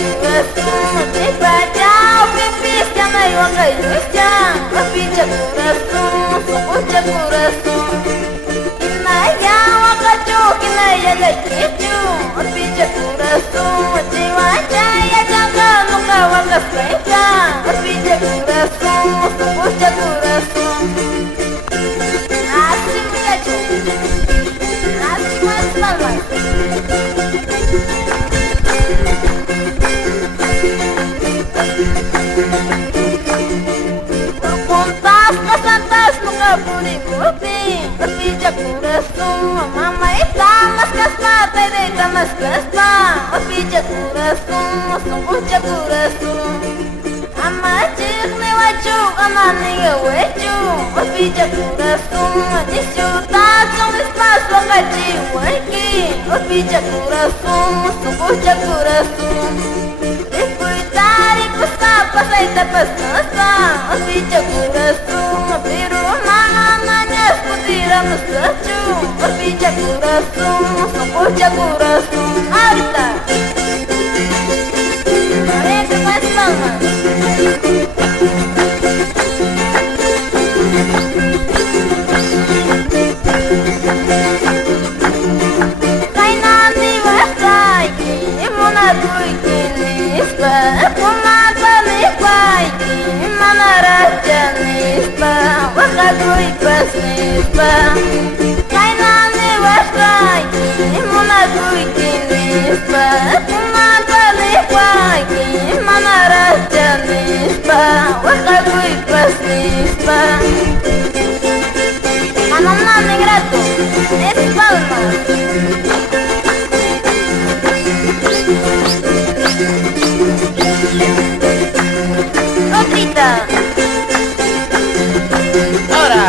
corazón, te vaya, pipis, ya no hay otra ilusión. Picha corazón, sopucha corazón. Kinaya, wakacho, kinaya, gachichu. Picha corazón, te vaya, ya changa, nunca wakas pecha. Picha corazón, sopucha corazón. Así muchacho, así más palmas. Contas las santas nunca pudimos fin. Pilla corazón, mamá está más casmata y deja más casma. Pilla corazón, son mucha corazón. Ama chicle wachu, ama niga wechu. Pilla corazón, disfruta son espacio gachi weki. Pilla corazón, son mucha corazón. Pasaita pasasa, picha corazón, pero mañana pudiéramos hacer. Picha corazón, sopucha corazón. Ahorita, ahorita más palmas. Kainani wasai, mona tuikinispa, Manaraja nispa, wakadui pas nispa. Kainani wasai, munadui kinispa. Kumatali wai, manaraja nispa, wakadui pas nispa. Manana negrato, es palmas. Ahora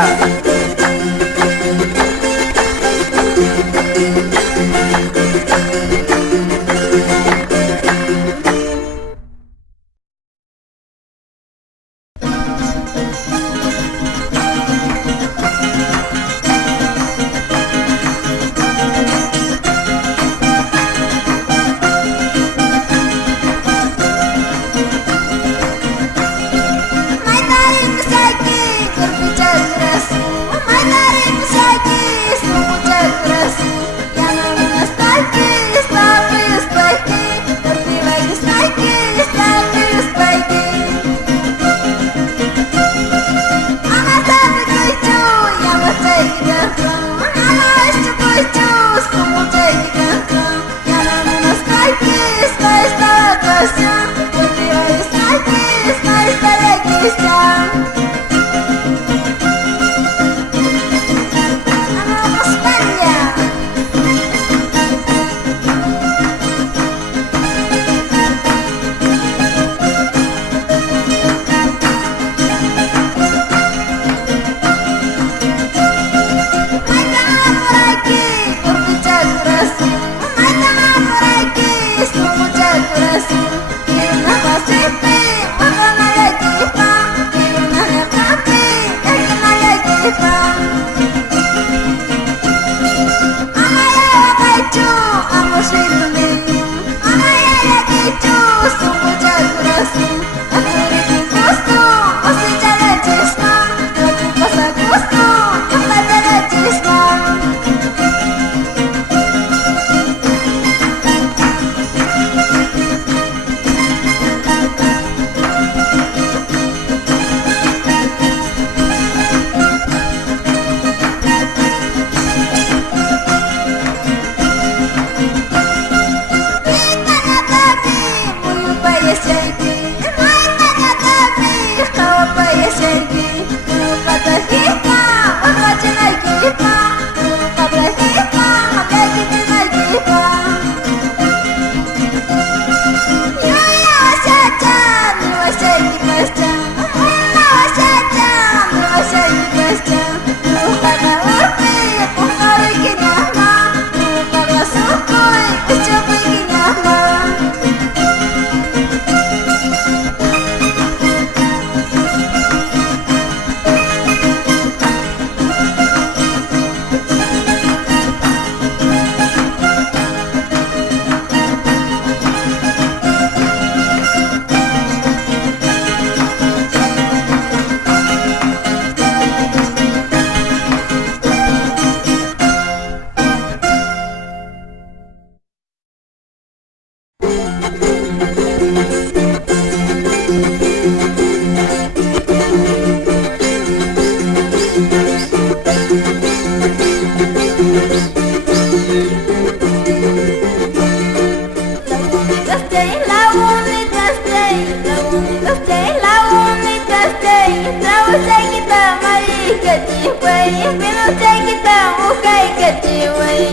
way, pino kita ukay kachiway.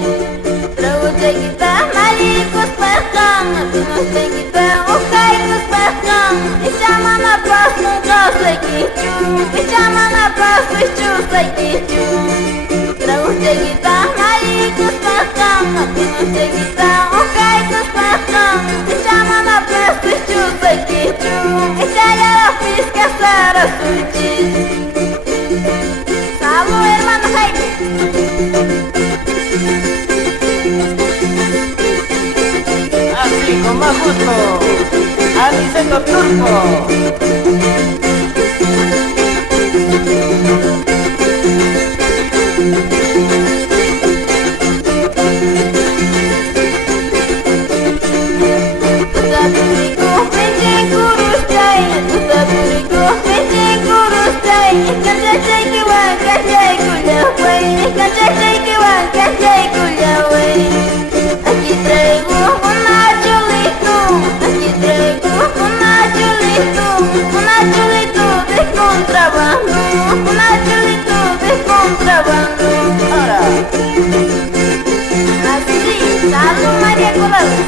Trauje kita marikus pasang, pino kita ukay kus pasang. Ichama na pas mungkas lagi chu, ichama na pas chus lagi chu. Trauje kita marikus pasang, pino kita ukay kus pasang. Ichama na pas chus lagi chu, ichaya la pisca sara suci. Salud, hermano Jaime. Así con más gusto, Aniceto Turco. Tutaduriku penceng kurus cai, tutaduriku penceng kurus cai. Ikan cacai kiwan cacai kulawai, ikan cacai kiwan cacai kulawai. Aquí traigo una chulito, aquí traigo una chulito de contrabando, una chulito de contrabando. Ahora, Así, salud María Corrales.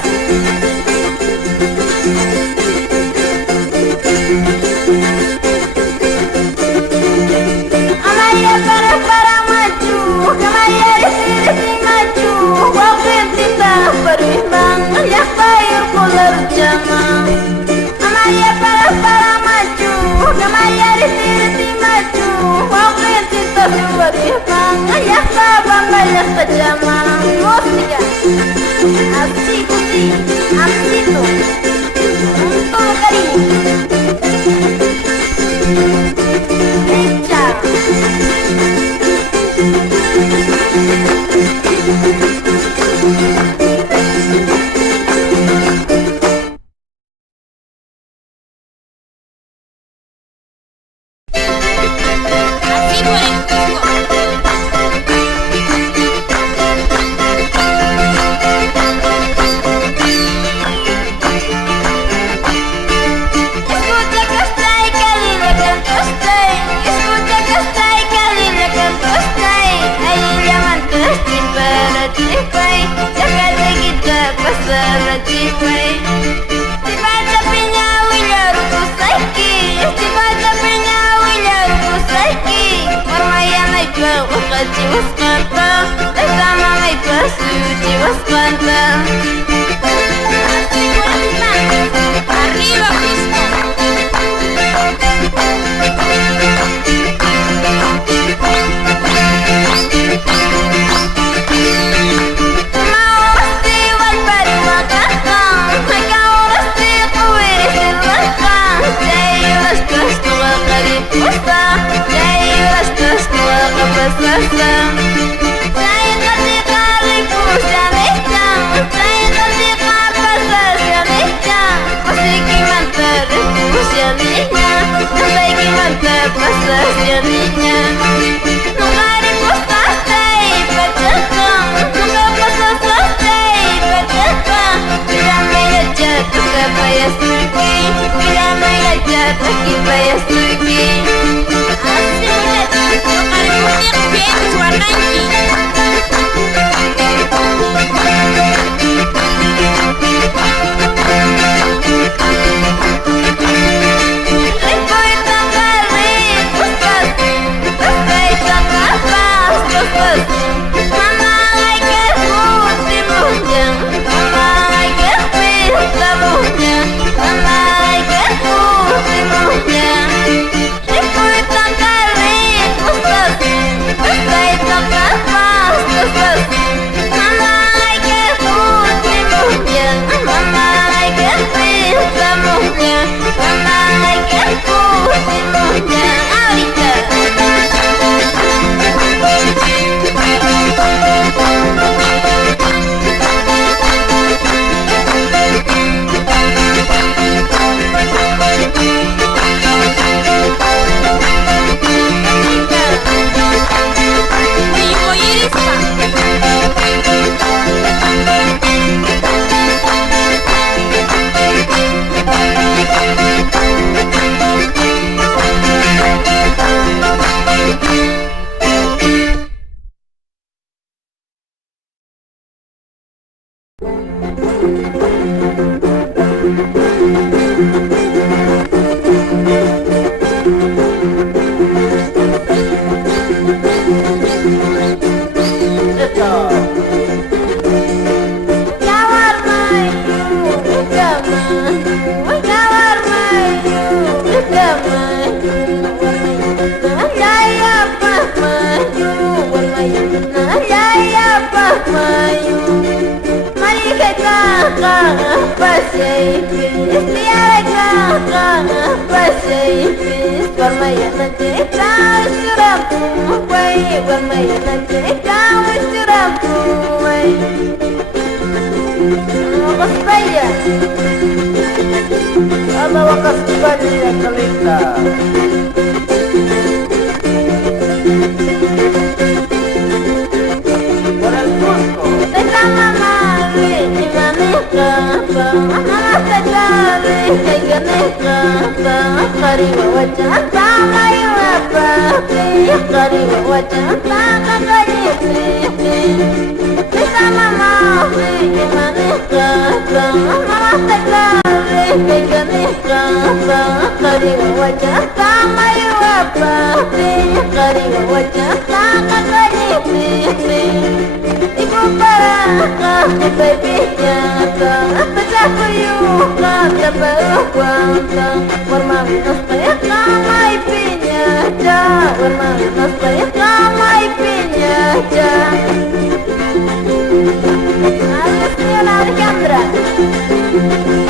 Amaya para maju, amaya resi maju. Wafin kita beriman, ya payur kular jama. Amaya para maju, amaya resi maju. Wafin kita beriman, ya sabang ya kejama. Música, así, así tu, todo cariño. Echa. Así por el Cusco. Escucha que estoy, que libre canto estoy. Escucha que estoy, que libre canto estoy. Ahí llaman para chipay. Ya que te quita pasar a chipay. Si vaya piña, huilla, rukusaki. Si vaya piña, huilla, rukusaki. Warmayana ipa, wakachi waskanta. Lesama ipa, suchi waskanta. Así por el mar. Arriba Cusco. Mausti walpari wakatan, makausti kuwiris ilwatan. Jayulas tas tua karipusta, jayulas tas tua kapasasa. Saya kasi karipusta mekang, saya kasi kapasasa mekang. Masiki mantar pusya niña, masiki mantar pasasya niña. Nungari pusta stay pacakang, nungka pasasa stay pacakang. Bila maya jatuh ke bayasuki, bila maya jatuh ke bayasuki. Así tocar musik band warnanki. Ripoy tanggali, puspas, puspas tanggal pas, puspas. Mama lagi putih munjang, mama lagi pintar munjang, mama lagi putih munjang. Ripoy tanggali, puspas, puspas tanggal pas. Ada wakas bali ya kalita. Por el Cusco.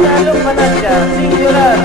Jangan lupa Nadia, sin llorar.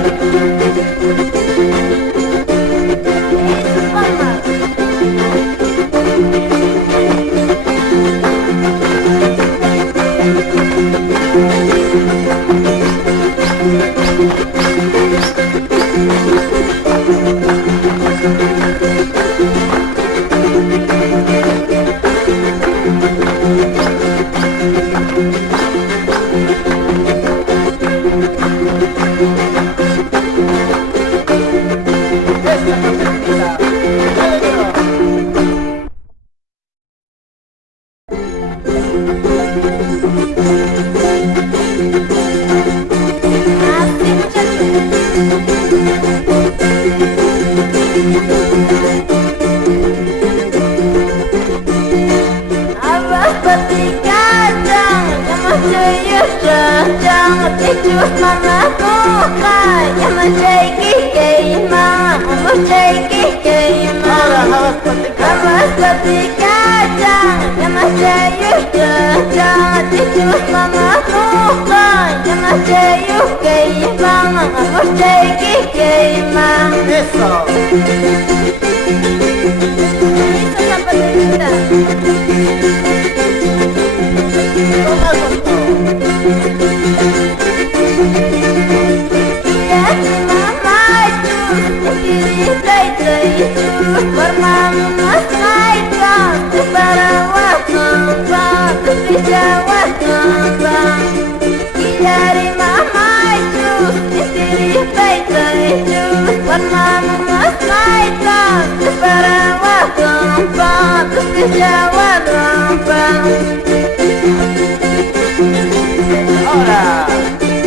Ahora,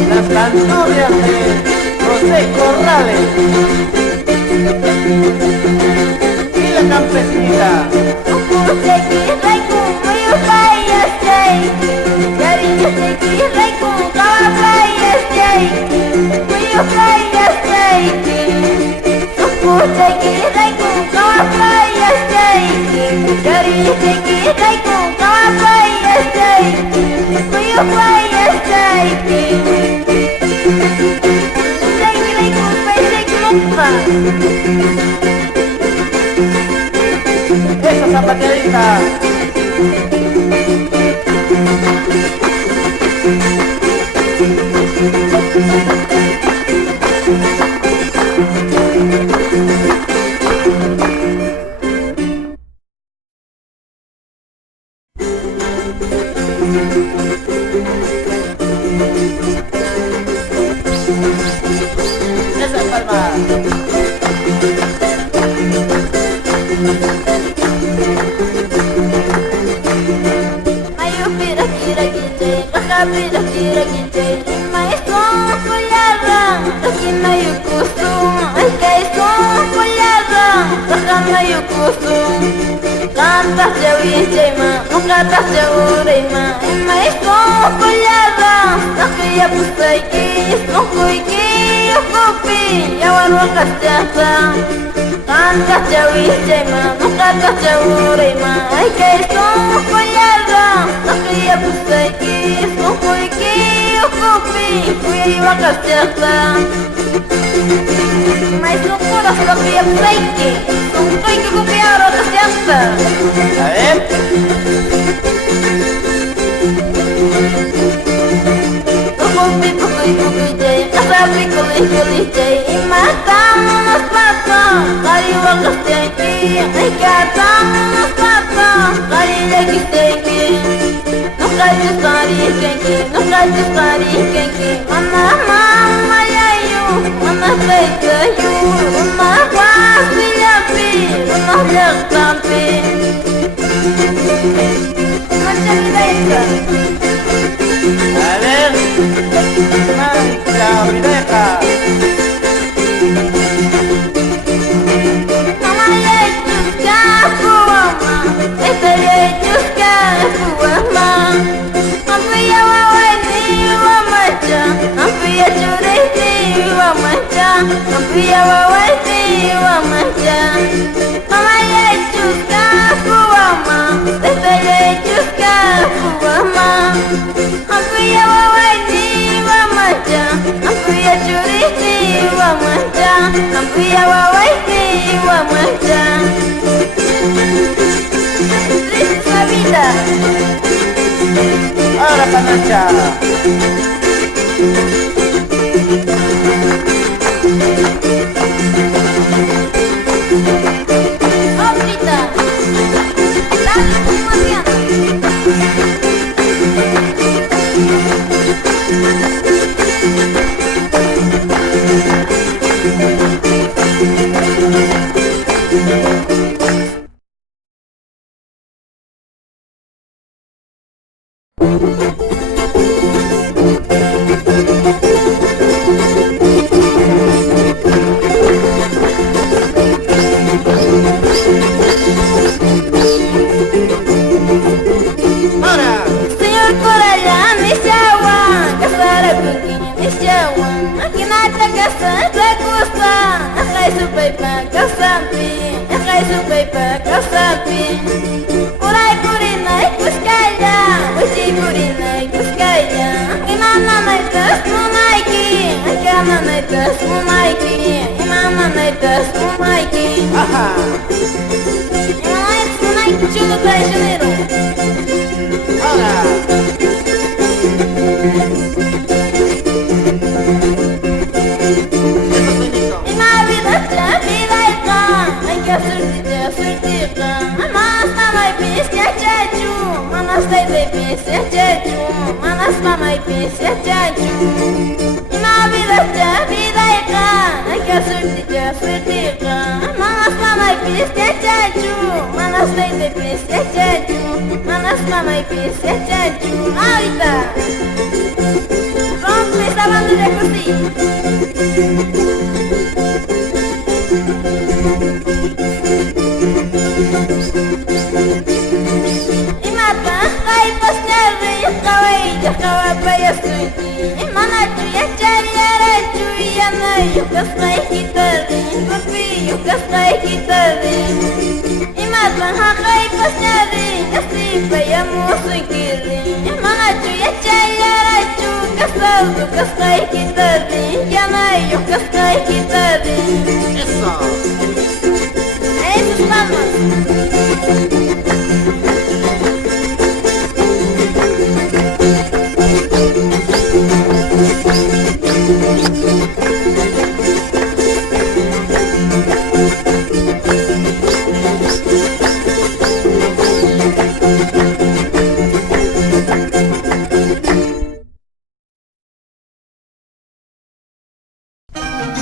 las cantorias de José Corrales y la campesinita. Esa zapateadita. Esa palma. Kantas jawi jema, mukatas jaurai ma, emai kokolyada, sakiya pusaiki, snukuiki, yukupi, yawan wakas jasa. Kantas jawi jema, mukatas jaurai ma, emai kokolyada, sakiya pusaiki, snukuiki, yukupi. wakasiata. Mas no corazón que ya fake, no estoy que copiar otra cierta. A ver. Kasabi ko ikulijay, imatama nas pata, kari wakasteki, ikatama nas pata, kari lagisteki. No kajus kari kenki, mana mama yayu, mana peitayu, mana kwasi yapi, mana jaktampi. Macam mereka. A ver. Mancha, Vidaca. Mama yejus kafu ama, esta yejus kafu ama. Ampiya wawai ni wamacha, ampiya curi ni wamacha, ampiya wawai ni wamacha. Mama yejus kafu ama, esta yejus kafu ama. Ampiya wawai ni wamacha, ampiya curi ni wamacha, ampiya wawai ni wamacha. Triste la vida. Ahora Panacha. Ahorita. Dale, Mariana. Ahora. Señor Corallán, Nishawa, Casara Cooking, Nishawa, Maquinata Casa, Tacusa, Ajay su pepa, Casampi, Ajay su pepa, Casampi. Kurai Kurinai, Kuskaya, Uchi Kurinai, Kuskaya, Imana Naitas, Mumaiki, Akana Naitas, Mumaiki, Imana Naitas, Mumaiki. Ajá. Imana Naitas, Mumaiki, Chulo Traicionero. Ahora. Eso Benito. Ima vida ya vida ika, ay que surtija. Manas mamai pisya chachu, manas tete pisya chachu, manas mamai pisya chachu. Ima vida ya vida ika, ay que surtija. Manas mamai pisya chachu, manas tete pisya chachu, manas mamai pisya chachu. Ahorita, rompe esta banda de cosí. Imata, ay pasnyari, kawai jakawa payasuki. Imana chuya chari arachu, yana yukas kai kitari, papi yukas kai kitari. Imata, hakai pasnyari, kasi payamusukiri. Imana chuya chari arachu, kasau yukas kai kitari, yana yukas kai kitari. Eso. Eso estamos.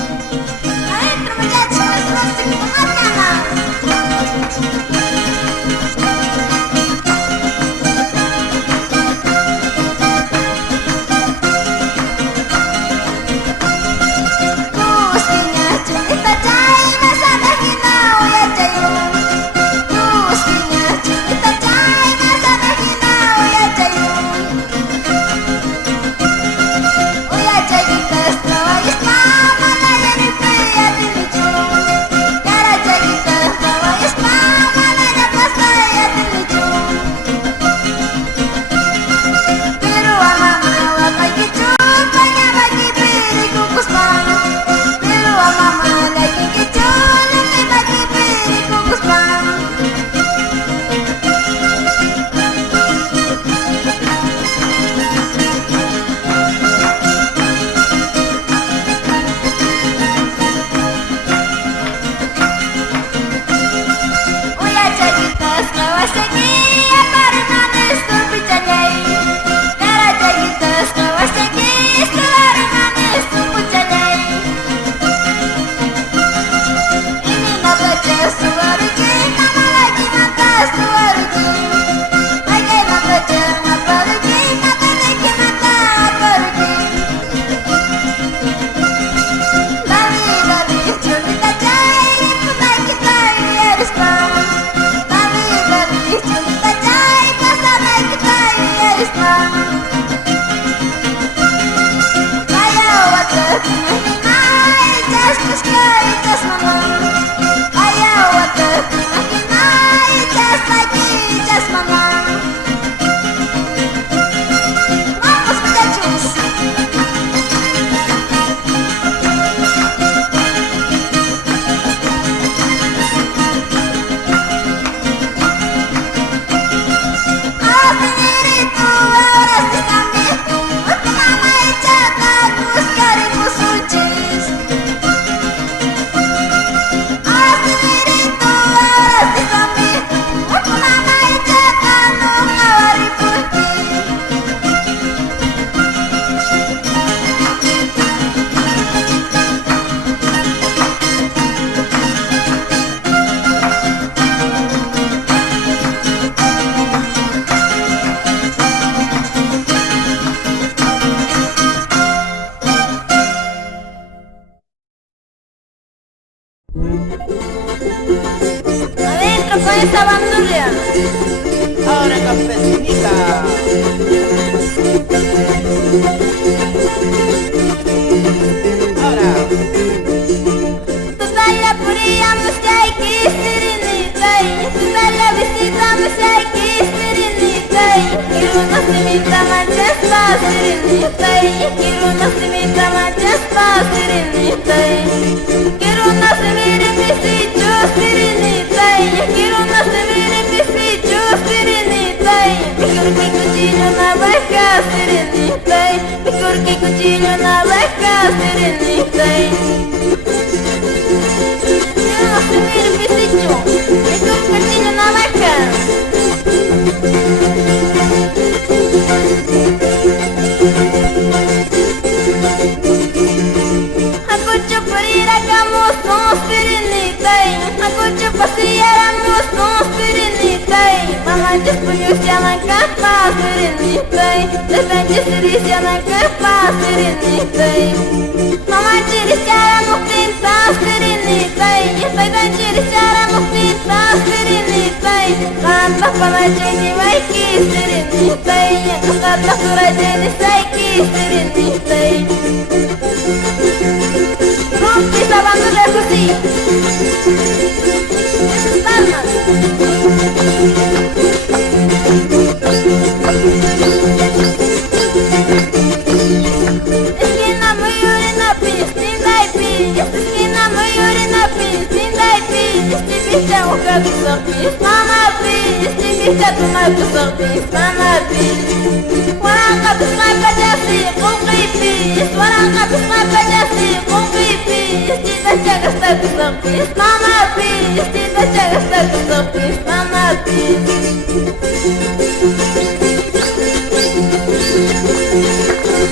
Adentro, muchachos, no se me matan. esa bandurria. Ahora campesinita. Ahora. Tutalla puria muskai kisirinitai. Tutalla visita muskai kisirinitai. Kiruna simita majas pasirinitai. Kiruna simita majas pasirinitai. Kiruna simiri pisichu sirinitai. Kiruna simiri pisichu sirinitai. Pikir que cuchillo na vaca sirinitai. Pikir que cuchillo na vaca sirinitai. Kiruna simiri pisichu. Pikir cuchillo na vaca. Aku cupurira kamu spirinitai. Aku cupasiara musu spirinitai. Mama just punyus jangan kapas spirinitai. Lebanji siris jangan kapas spirinitai. Mama ciri cara muktinta spirinitai. Leban ciri cara muktinta spirinitai. Kantah pamajeni waiki spirinitai. Kantah kurajeni saiki spirinitai. Rompi sabando de così. Palma. Esquina maiore na pista, dai pi. Esquina maiore na pista, dai pi. Este bicha o cabe sorpis, mama pi. Este bicha tu mai tu sorpis, mama pi. Waranga tu mai pajasi, com pipi. Waranga tu mai pajasi, com pipi. Este da chaga sta tu sorpis, mama pi. Este da chaga sta tu sorpis, mama pi.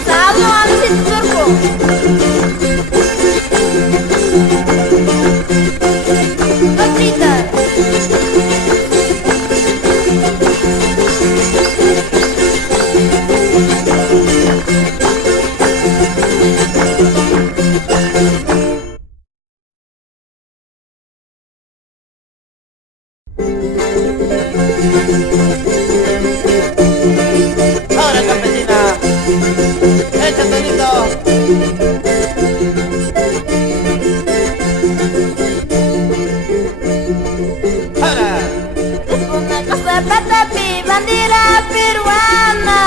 Salo ansi turbo. Patrita. Ahora campesina. Echa tonito. Ahora. Una casa patapi, bandera peruana.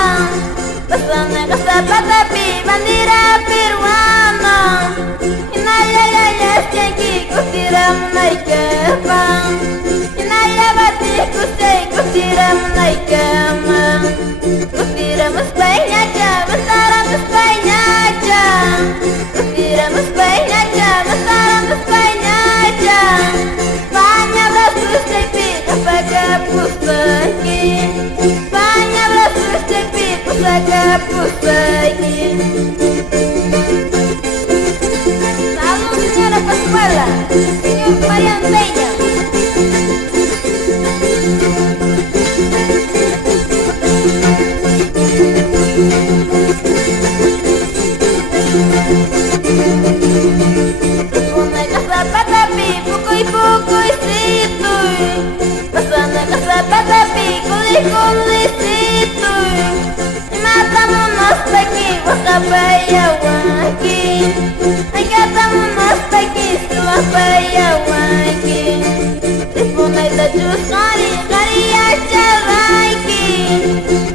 Una casa patapi, bandera peruana. Inaya ya ya seki kusiram naikama. Inaya bati kusei kusiram naikama. Kusiram España ya, besaram España ya. Kusiram España ya, besaram España ya. España brasus de pica paga pusaki. España brasus de pica paga pusaki. Salud señora Pascuala, señor Marian Peña. Una casa patapi, pukuy pukuy situy. Pasana casa patapi, kulit kulit situy. Matamu nostaki, wakabaya waki. Ay katamu nostaki, suwabaya waki. Ipunay la jus kari, kari acharayki.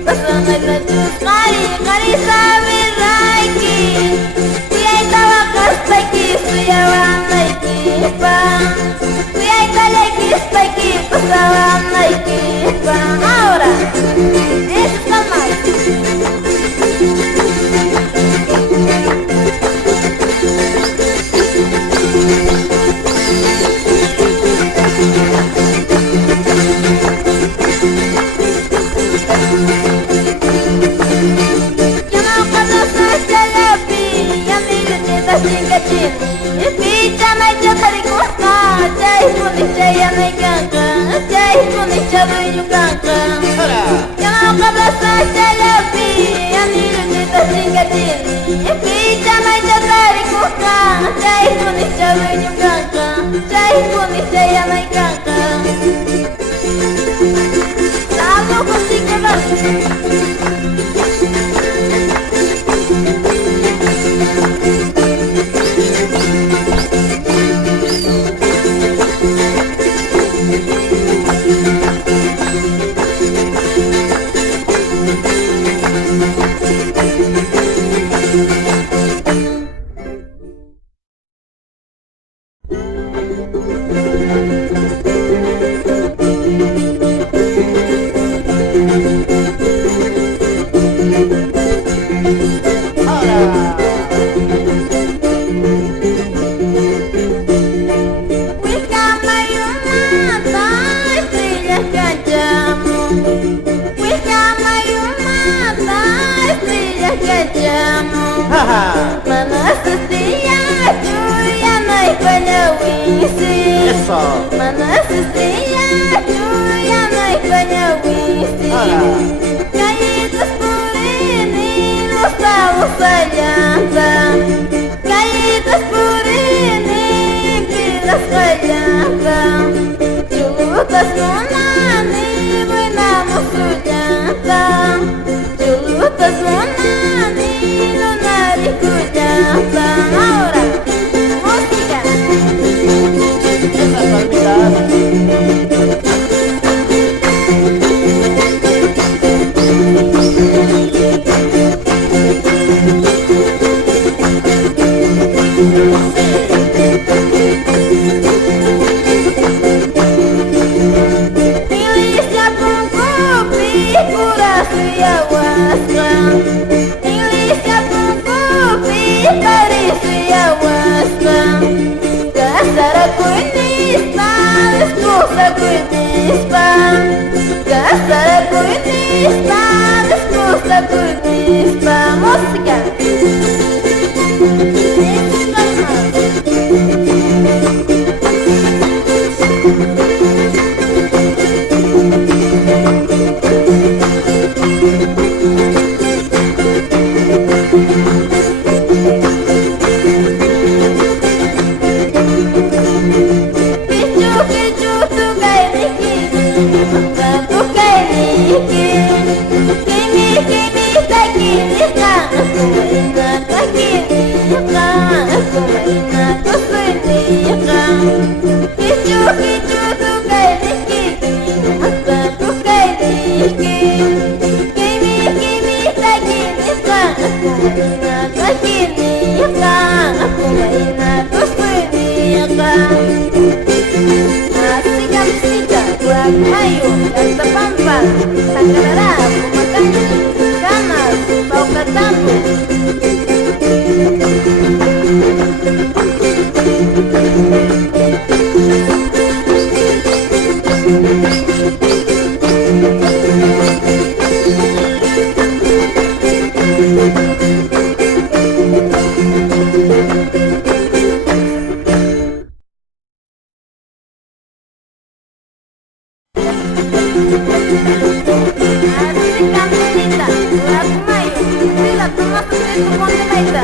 Pasanay la jus kari, kari sabi rayki. Kuyay tawakas taki, suyawan nayki pa. Kuyay talekis taki, pasawan nayki pa. Ahora, eso está mal. Wika mayumata estrellas cachamos. Wika mayumata estrellas cachamos. Manas estrellas lluvia no hay cuelawisi. Eso. Manas estrellas lluvia no hay cuelawisi. Callitas por los cabos allanta. Callitas por piedras allanta. Chulutas monani, buenamos su llanta. Chulutas monani, lunar y cuyanta. Ahora, música. Esas palmitas. Indonesia pun kopi, kuras ayahuasca. Indonesia pun kopi, Paris ayahuasca. Casara kuinispa, esposa kuinispa. Casara kuinispa, esposa kuinispa. Música. Kicu tu kai niki, tu kai niki. Kimi tak kini kan, aku maina tak kini kan, aku maina tu sini kan. Kicu tu kai niki, tu kai niki. Kimi tak kini kan, aku maina tak kini kan, aku maina tu sini kan. Asika buat mayu dan terpampang. Sakarara makan ganas bau ketemu. Asika menita buat mayu. Bila termasuk itu kontinenta.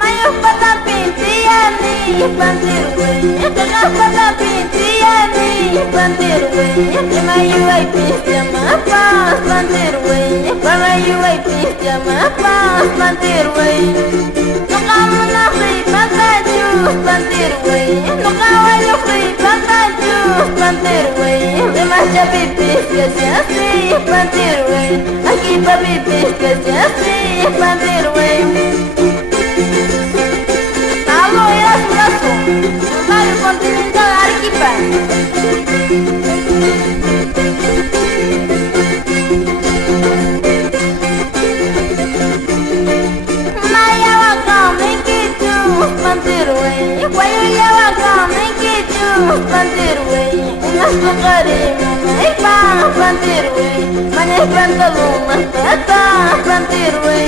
Mayo pada pintiani pantirwe, tengah pada pintiani pantirwe. Mayo ai pijama pas pantirwe, mayo ai pijama pas pantirwe. No kamu nak beli patajus pantirwe, no kawan beli patajus pantirwe. Lemas pipis que se hace pantirwe, aquí pa pipis que se hace pantirwe. Halo ya surasu, Mario Continental Arequipa. Maya wakame kicu pantirwe, wayo ya wakame kicu pantirwe. Unas tukari manay pa pantirwe, manay pantalon tata pantirwe.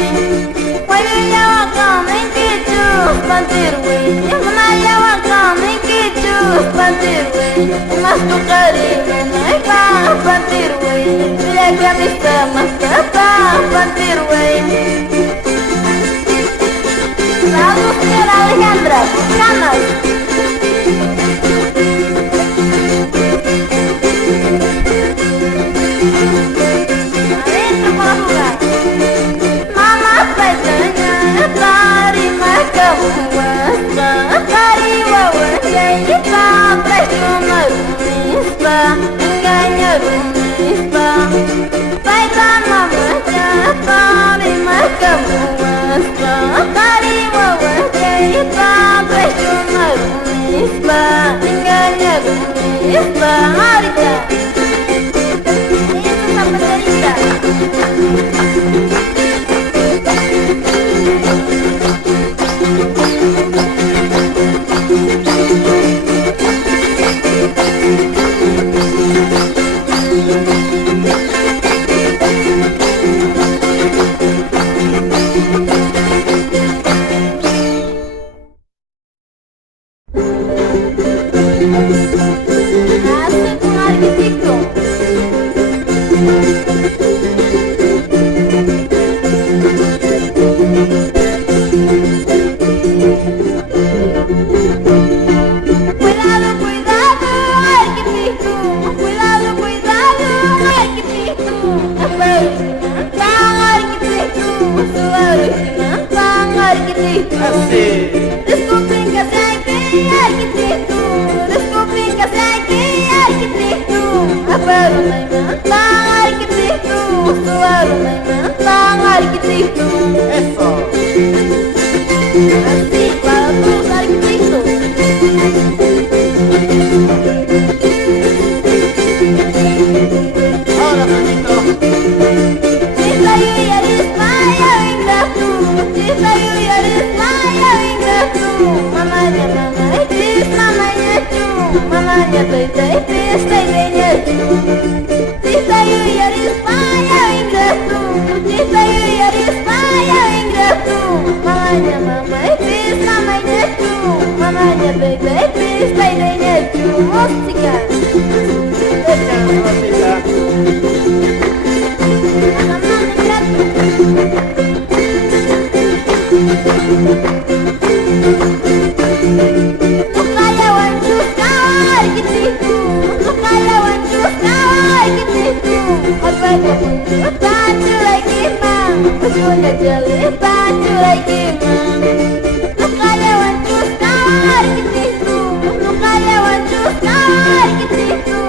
Wayo ya wakame kicu pantirwe, maya wakame kicu pantirwe. Unas tukari manay pa pantirwe, bila kami sama tata pantirwe. Lalu señora Alejandra, búscanos. Adentro para jugar. Mamá paitanya, tarima kamu wasta. Tariwa wajayita, prajuma rumispa. Enggaknya rumispa. Paitan mamanya, tarima kamu wasta. Tariwa wajayita, prajuma rumispa. Enggaknya rumispa. Harika. Cuidado, cuidado, ay que pico. Cuidado, cuidado, ay que pico. Ay que pico. Ay que pico. Assim. Desculpem que eu sei que arquiteto. Desculpem que eu sei que arquiteto. Aparo na imanta, arquiteto. Suaro na imanta, arquiteto. É só. Assim, para todos arquitetos. Olha, bonito. Tita Yuyaris, Maya Ingratu. Tita Yuyaris, Maya Ingratu. Mamanya, mamanya, tis, mamanya, chu. Mamanya, tay, tay, tis, tay, tay, chu. Tita Yuyaris, Maya Ingratu. Tita Yuyaris, Maya Ingratu. Mamanya, mamanya, tis, mamanya, chu. Mamanya, tay, tay, tis, tay, tay, chu. Música. Deixa a Rosita. Mamanya Ingratu. No kayawan juga arquiteto. No kayawan juga arquiteto. Apanya muncul baju lagi mang. Munculnya jeli baju lagi mang. No kayawan juga arquiteto. No kayawan juga arquiteto.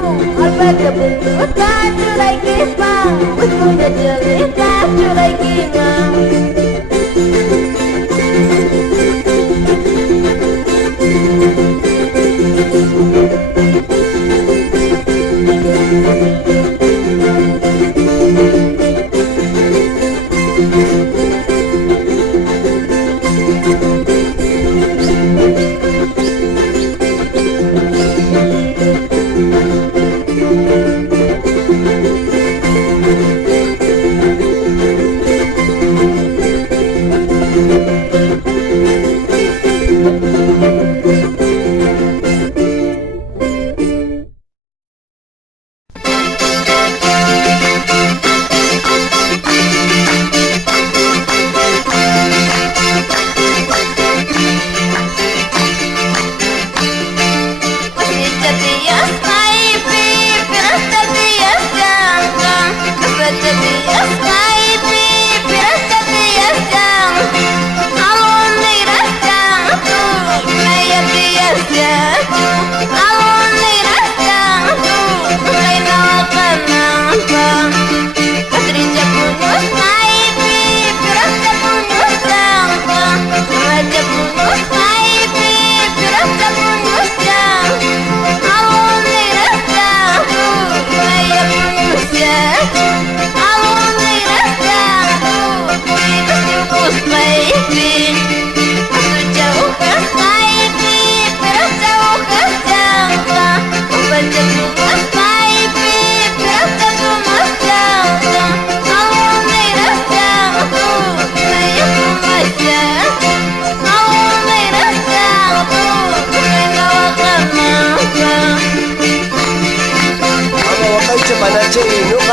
Apanya muncul baju lagi mang. Munculnya jeli baju lagi mang.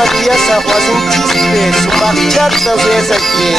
Biasa quase um despeço, marchado das vezes aqui.